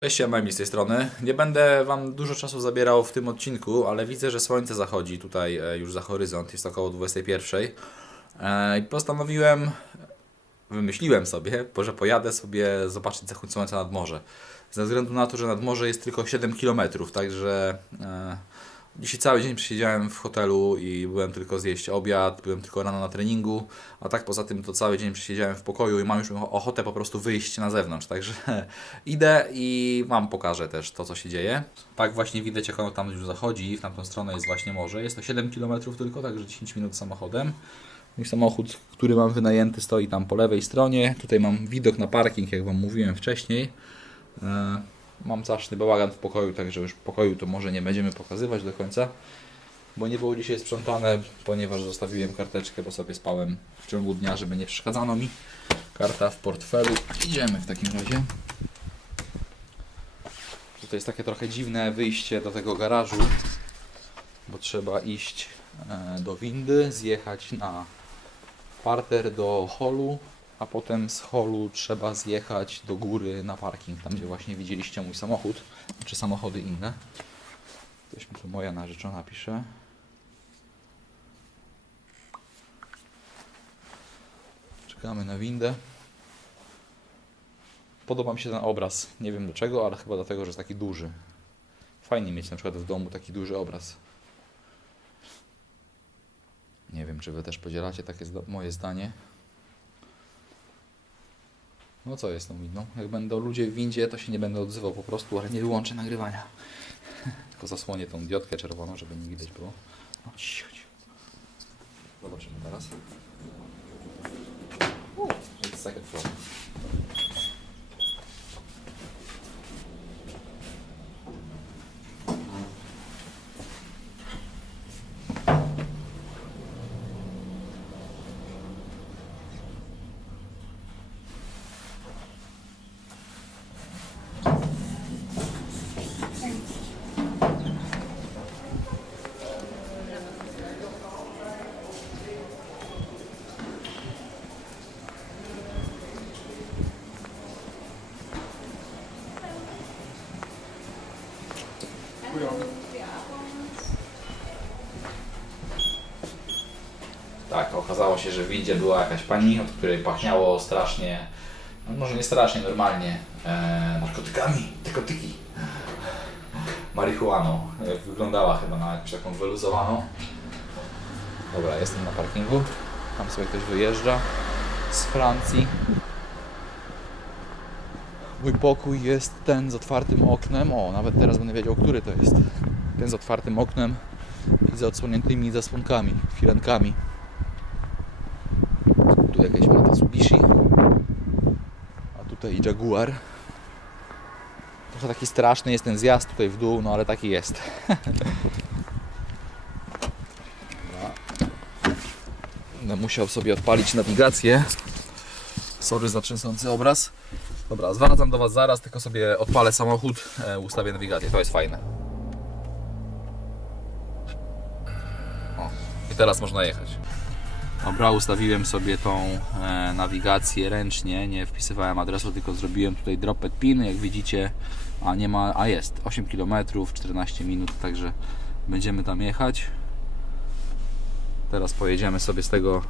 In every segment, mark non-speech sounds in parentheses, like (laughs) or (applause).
Cześć, ja z tej strony. Nie będę Wam dużo czasu zabierał w tym odcinku, ale widzę, że słońce zachodzi tutaj e, już za horyzont, jest około 21. E, I postanowiłem, wymyśliłem sobie, że pojadę sobie zobaczyć zachód słońca nad morze. Ze względu na to, że nad morze jest tylko 7 km, także e, dzisiaj cały dzień przesiedziałem w hotelu i byłem tylko zjeść obiad, byłem tylko rano na treningu, a tak poza tym to cały dzień przesiedziałem w pokoju i mam już ochotę po prostu wyjść na zewnątrz, także (laughs) idę i Wam pokażę też to, co się dzieje. Tak właśnie widać, jak ono tam już zachodzi, w tamtą stronę jest właśnie morze. Jest to 7 km tylko, także 10 minut samochodem. Mój samochód, który mam wynajęty, stoi tam po lewej stronie. Tutaj mam widok na parking, jak Wam mówiłem wcześniej. Mam straszny bałagan w pokoju, także już pokoju to może nie będziemy pokazywać do końca, bo nie było dzisiaj sprzątane, ponieważ zostawiłem karteczkę, bo sobie spałem w ciągu dnia, żeby nie przeszkadzano mi. Karta w portfelu. Idziemy w takim razie. Tutaj jest takie trochę dziwne wyjście do tego garażu, bo trzeba iść e, do windy, zjechać na parter do holu, a potem z holu trzeba zjechać do góry na parking, tam gdzie właśnie widzieliście mój samochód, czy samochody inne. Coś mi tu moja narzeczona pisze. Czekamy na windę. Podoba mi się ten obraz. Nie wiem dlaczego, ale chyba dlatego, że jest taki duży. Fajnie mieć na przykład w domu taki duży obraz. Nie wiem, czy Wy też podzielacie takie moje zdanie. No co jest tą windą? Jak będą ludzie w windzie, to się nie będę odzywał po prostu, ale nie wyłączę nagrywania. (laughs) Tylko zasłonię tą diodkę czerwoną, żeby nie widać było. No, cicho. Zobaczymy teraz. It's second floor. Tak, okazało się, że w była jakaś pani, od której pachniało strasznie, no może nie strasznie, normalnie, e, narkotykami, narkotyki, marihuaną. E, Wyglądała chyba na jakąś taką wyluzowaną. Dobra, jestem na parkingu. Tam sobie ktoś wyjeżdża z Francji. Mój pokój jest ten z otwartym oknem. O, nawet teraz będę wiedział, który to jest. Ten z otwartym oknem i z odsłoniętymi zasłonkami, filenkami. Tu jakieś Matsubishi. A tutaj Jaguar. Trochę taki straszny jest ten zjazd tutaj w dół, no ale taki jest. Będę (laughs) musiał sobie odpalić nawigację. Sorry za trzęsący obraz. Dobra, zwracam do Was zaraz, tylko sobie odpalę samochód, e, ustawię nawigację, to jest fajne. O, i teraz można jechać. Dobra, ustawiłem sobie tą e, nawigację ręcznie, nie wpisywałem adresu, tylko zrobiłem tutaj dropped pin, jak widzicie, a nie ma, a jest, 8 km, 14 minut, także będziemy tam jechać. Teraz pojedziemy sobie z tego,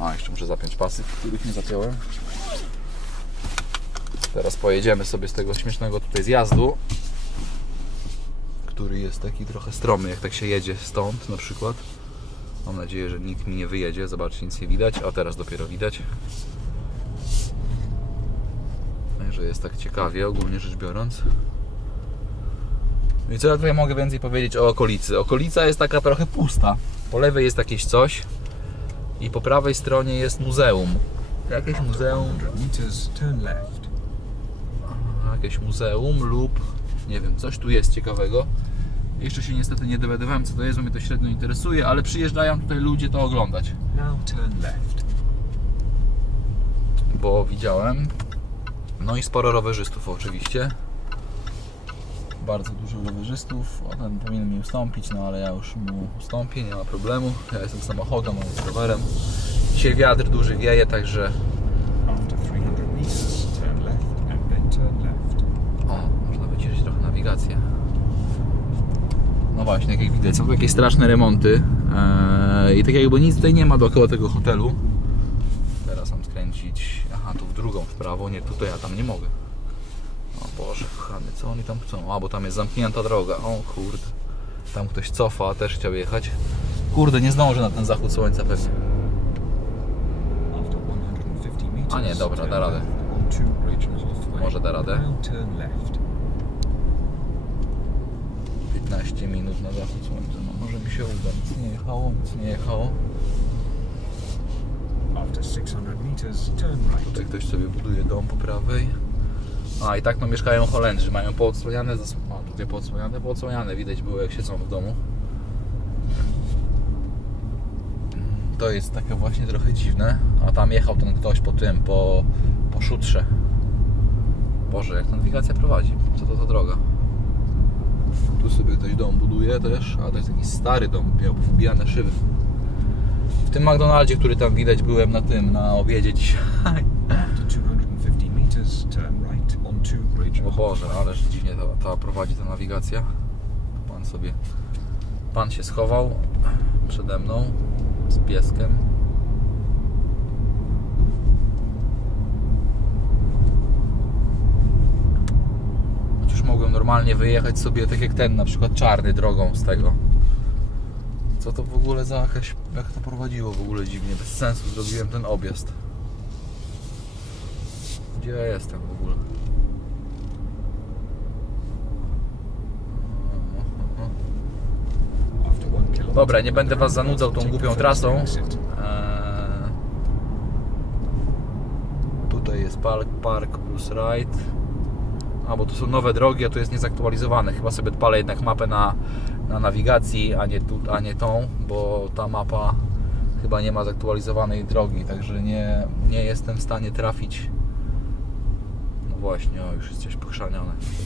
a jeszcze muszę zapiąć pasy, których nie zapiąłem. Teraz pojedziemy sobie z tego śmiesznego tutaj zjazdu, który jest taki trochę stromy, jak tak się jedzie stąd na przykład. Mam nadzieję, że nikt mi nie wyjedzie. Zobaczcie, nic nie widać. A teraz dopiero widać. Że jest tak ciekawie, ogólnie rzecz biorąc. I co ja tutaj mogę więcej powiedzieć o okolicy? Okolica jest taka trochę pusta. Po lewej jest jakieś coś i po prawej stronie jest muzeum. Jakieś muzeum, jakieś muzeum lub nie wiem, coś tu jest ciekawego. Jeszcze się niestety nie dowiadywałem co to jest, bo mnie to średnio interesuje, ale przyjeżdżają tutaj ludzie to oglądać. Now turn left. bo widziałem. No i sporo rowerzystów oczywiście. Bardzo dużo rowerzystów. O, ten powinien mi ustąpić, no ale ja już mu ustąpię, nie ma problemu. Ja jestem samochodem, on jest rowerem. Dzisiaj wiatr duży wieje, także After 300 meters, turn left and then turn left. nawigację. Właśnie, jak widać, są tu jakieś straszne remonty eee, i tak jakby nic tutaj nie ma dookoła tego hotelu. Teraz mam skręcić, aha, tu w drugą w prawo, nie tutaj, a tam nie mogę. O Boże, kochany, co oni tam chcą? A, bo tam jest zamknięta droga, o kurde. Tam ktoś cofa, też chciał jechać. Kurde, nie zdążę na ten zachód słońca pewnie. After 150 meters, A nie, dobra, da radę. Może da radę. Now turn left. 15 minut na zachód słońca, no może mi się uda. Nic nie jechało, nic nie jechało. After 600 meters, turn right. Tutaj ktoś sobie buduje dom po prawej. A i tak no mieszkają Holendrzy, mają poodsłaniane zasłony. A tutaj poodsłaniane, poodsłaniane, widać było jak siedzą w domu. To jest takie właśnie trochę dziwne. A tam jechał ten ktoś po tym, po, po szutrze. Boże, jak ta nawigacja prowadzi? Co to za droga? Tu sobie ktoś dom buduje też, a to jest taki stary dom, miał wbijane szyby. W tym McDonaldzie, który tam widać, byłem na tym, na obiedzie dzisiaj. After 250 meters, turn right onto Bridge O Boże, ależ dziwnie ta, ta prowadzi ta nawigacja. Pan sobie. Pan się schował przede mną z pieskiem. Chociaż mogłem normalnie wyjechać sobie tak jak ten, na przykład czarny drogą z tego. Co to w ogóle za jakaś. Jak to prowadziło w ogóle dziwnie, bez sensu zrobiłem ten objazd. Gdzie ja jestem w ogóle? Dobra, nie będę was zanudzał tą głupią trasą. Eee, tutaj jest park, park plus ride. A, bo to są nowe drogi, a tu jest niezaktualizowane. Chyba sobie odpalę jednak mapę na, na nawigacji, a nie, tu, a nie tą, bo ta mapa chyba nie ma zaktualizowanej drogi, także nie, nie jestem w stanie trafić. No właśnie, o, już jest coś.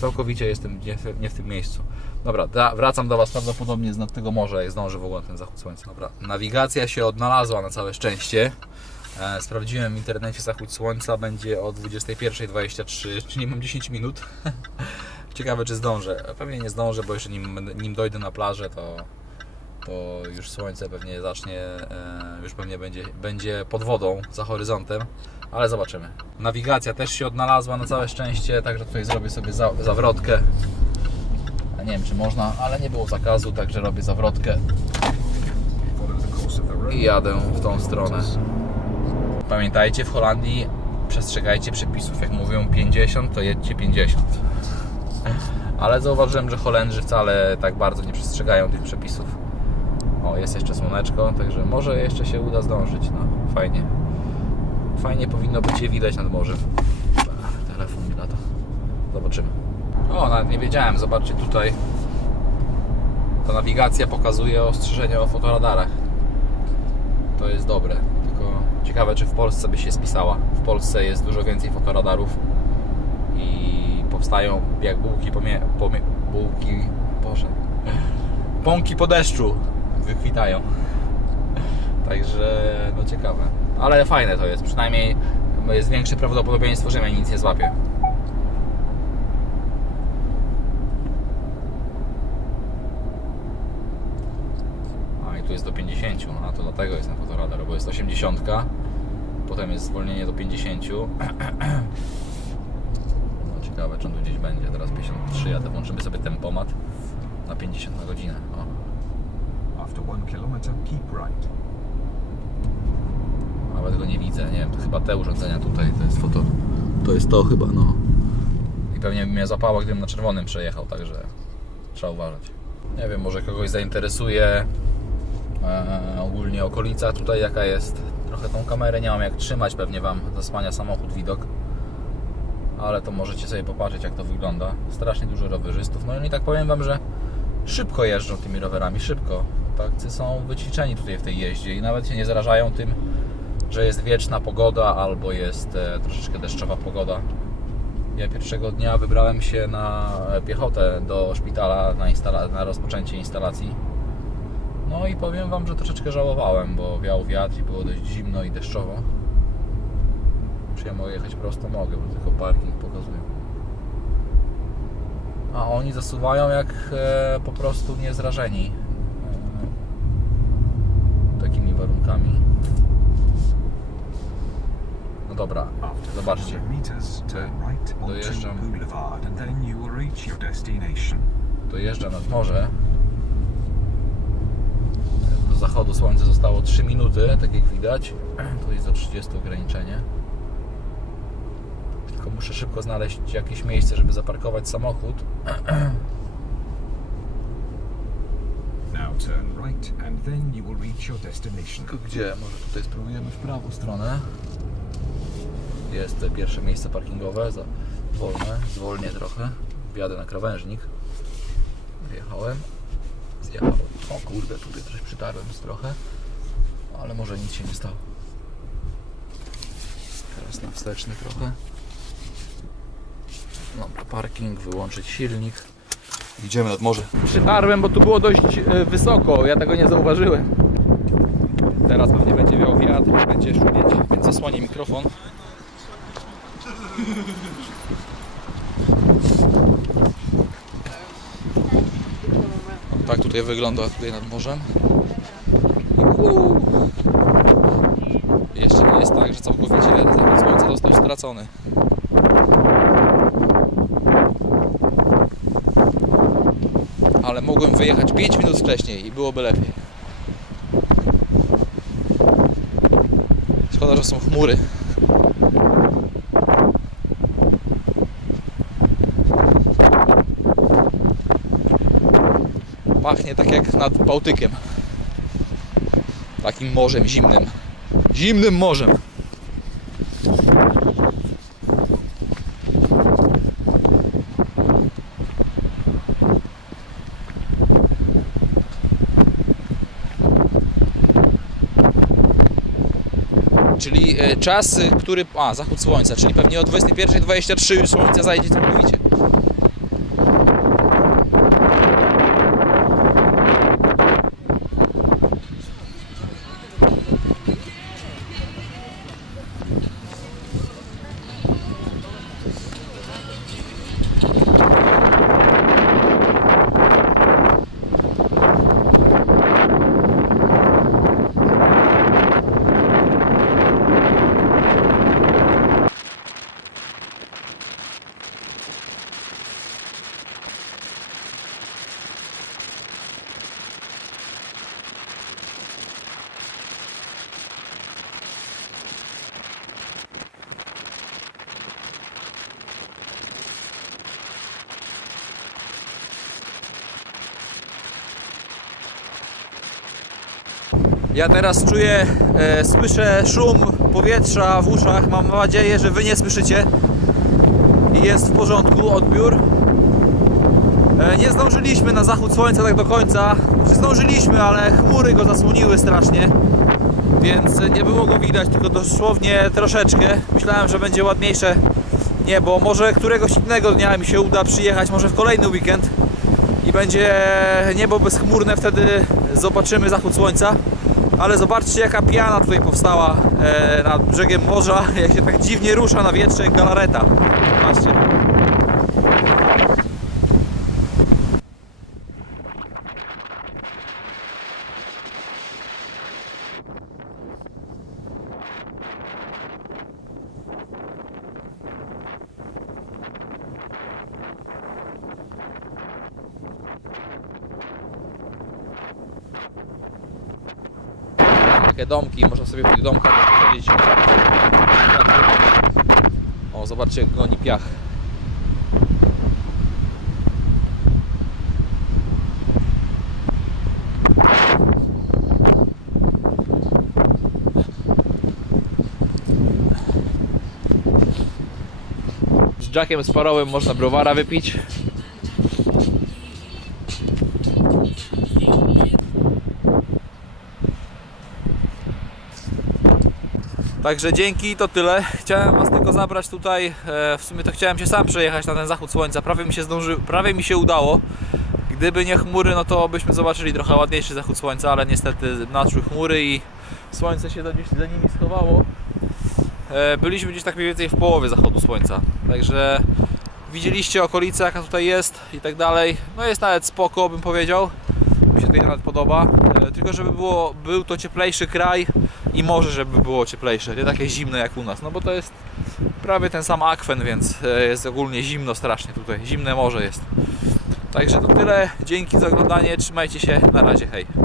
Całkowicie jestem nie, nie w tym miejscu. Dobra, da, wracam do Was prawdopodobnie z nad tego morza, jak zdążę w ogóle ten zachód słońca. Dobra, nawigacja się odnalazła na całe szczęście. E, sprawdziłem w internecie zachód słońca będzie o 21.23, czyli mam 10 minut. (laughs) Ciekawe czy zdążę. Pewnie nie zdążę, bo jeszcze nim, nim dojdę na plażę, to, to już słońce pewnie zacznie, e, już pewnie będzie, będzie pod wodą, za horyzontem, ale zobaczymy. Nawigacja też się odnalazła na całe szczęście, także tutaj zrobię sobie za, zawrotkę. Nie wiem czy można, ale nie było zakazu, także robię zawrotkę i jadę w tą stronę. Pamiętajcie, w Holandii przestrzegajcie przepisów. Jak mówią 50, to jedźcie 50. Ale zauważyłem, że Holendrzy wcale tak bardzo nie przestrzegają tych przepisów. O, jest jeszcze słoneczko, także może jeszcze się uda zdążyć. No, fajnie. Fajnie powinno być je widać nad morzem. Telefon mi lata. Zobaczymy. O, nawet nie wiedziałem. Zobaczcie tutaj. Ta nawigacja pokazuje ostrzeżenia o fotoradarach. To jest dobre. Ciekawe, czy w Polsce by się spisała. W Polsce jest dużo więcej fotoradarów i powstają jak bułki pomie, bułki, Boże, pąki po deszczu wykwitają. Także, no ciekawe. Ale fajne to jest. Przynajmniej jest większe prawdopodobieństwo, że mnie nic nie złapie. A i tu jest do 50, a to dlatego jest ten fotoradar, bo jest 80, potem jest zwolnienie do 50. (clears throat) No ciekawe, czy on tu gdzieś będzie. Teraz 53 jadę, włączymy sobie tempomat na 50 na godzinę. O. After one kilometer, keep right. Nawet go nie widzę, nie wiem, to chyba te urządzenia tutaj, to jest foto. To jest to chyba, no. I pewnie mnie zapało, gdybym na czerwonym przejechał, także trzeba uważać. Nie wiem, może kogoś zainteresuje e, ogólnie okolica tutaj jaka jest. Trochę tą kamerę nie mam jak trzymać, pewnie Wam zasłania samochód widok. Ale to możecie sobie popatrzeć jak to wygląda. Strasznie dużo rowerzystów. No i tak powiem Wam, że szybko jeżdżą tymi rowerami, szybko. Tacy są wyćwiczeni tutaj w tej jeździe i nawet się nie zarażają tym, że jest wieczna pogoda albo jest e, troszeczkę deszczowa pogoda. Ja pierwszego dnia wybrałem się na piechotę do szpitala na, na rozpoczęcie instalacji. No i powiem Wam, że troszeczkę żałowałem, bo wiał wiatr i było dość zimno i deszczowo. Czy ja mogę jechać prosto? Mogę, bo tylko parking pokazują. A oni zasuwają jak e, po prostu niezrażeni e, takimi warunkami. No dobra, zobaczcie. 400 meters, turn right onto Dojeżdżam. Boulevard and zachodu słońce zostało 3 minuty, tak jak widać. (clears throat) Tu jest do 30 ograniczenie. Tylko muszę szybko znaleźć jakieś miejsce, żeby zaparkować samochód. (clears throat) Now turn right and then you will reach your destination. Tylko gdzie? Może tutaj spróbujemy w prawą stronę. Jest pierwsze miejsce parkingowe. Za wolne, zwolnię trochę. Wjadę na krawężnik. Wjechałem. O kurde, tutaj coś przytarłem trochę. Ale może nic się nie stało. Teraz na wsteczny trochę. Dobra, parking, wyłączyć silnik. Idziemy nad morze. Przytarłem, bo tu było dość e, wysoko. Ja tego nie zauważyłem. Teraz pewnie będzie wiał wiatr, będzie szumieć, więc zasłonię mikrofon. Tak tutaj wygląda tutaj nad morzem. Juhu! Jeszcze nie jest tak, że całkowicie zachód słońca został stracony. Ale mogłem wyjechać 5 minut wcześniej i byłoby lepiej. Szkoda, że są chmury. Pachnie tak jak nad Bałtykiem. Takim morzem zimnym. Zimnym morzem. Czyli e, czas, który. A, zachód słońca, czyli pewnie o 21.23 już słońce zajdzie całkowicie. Ja teraz czuję, e, słyszę szum powietrza w uszach. Mam nadzieję, że Wy nie słyszycie. I jest w porządku odbiór. E, nie zdążyliśmy na zachód słońca tak do końca. Czy zdążyliśmy, ale chmury go zasłoniły strasznie. Więc nie było go widać, tylko dosłownie troszeczkę. Myślałem, że będzie ładniejsze niebo. Może któregoś innego dnia mi się uda przyjechać, może w kolejny weekend. I będzie niebo bezchmurne, wtedy zobaczymy zachód słońca. Ale zobaczcie jaka piana tutaj powstała e, nad brzegiem morza, (laughs) jak się tak dziwnie rusza na wietrze galareta. Patrzcie. Takie domki, można sobie w tych domkach siedzieć. O, zobaczcie jak goni piach. Z Jackiem Sparrowem można browara wypić. Także dzięki, to tyle. Chciałem Was tylko zabrać tutaj. E, w sumie to chciałem się sam przejechać na ten zachód słońca. Prawie mi się zdąży, prawie mi się udało. Gdyby nie chmury, no to byśmy zobaczyli trochę ładniejszy zachód słońca, ale niestety naszły chmury i słońce się gdzieś za nimi schowało. E, byliśmy gdzieś tak mniej więcej w połowie zachodu słońca. Także Widzieliście okolice, jaka tutaj jest i tak dalej. No jest nawet spoko, bym powiedział. Mi się tutaj nawet podoba. E, Tylko żeby było, był to cieplejszy kraj i morze, żeby było cieplejsze, nie takie zimne jak u nas. No bo to jest prawie ten sam akwen, więc e, jest ogólnie zimno strasznie tutaj. Zimne morze jest. Także to tyle. Dzięki za oglądanie. Trzymajcie się. Na razie. Hej.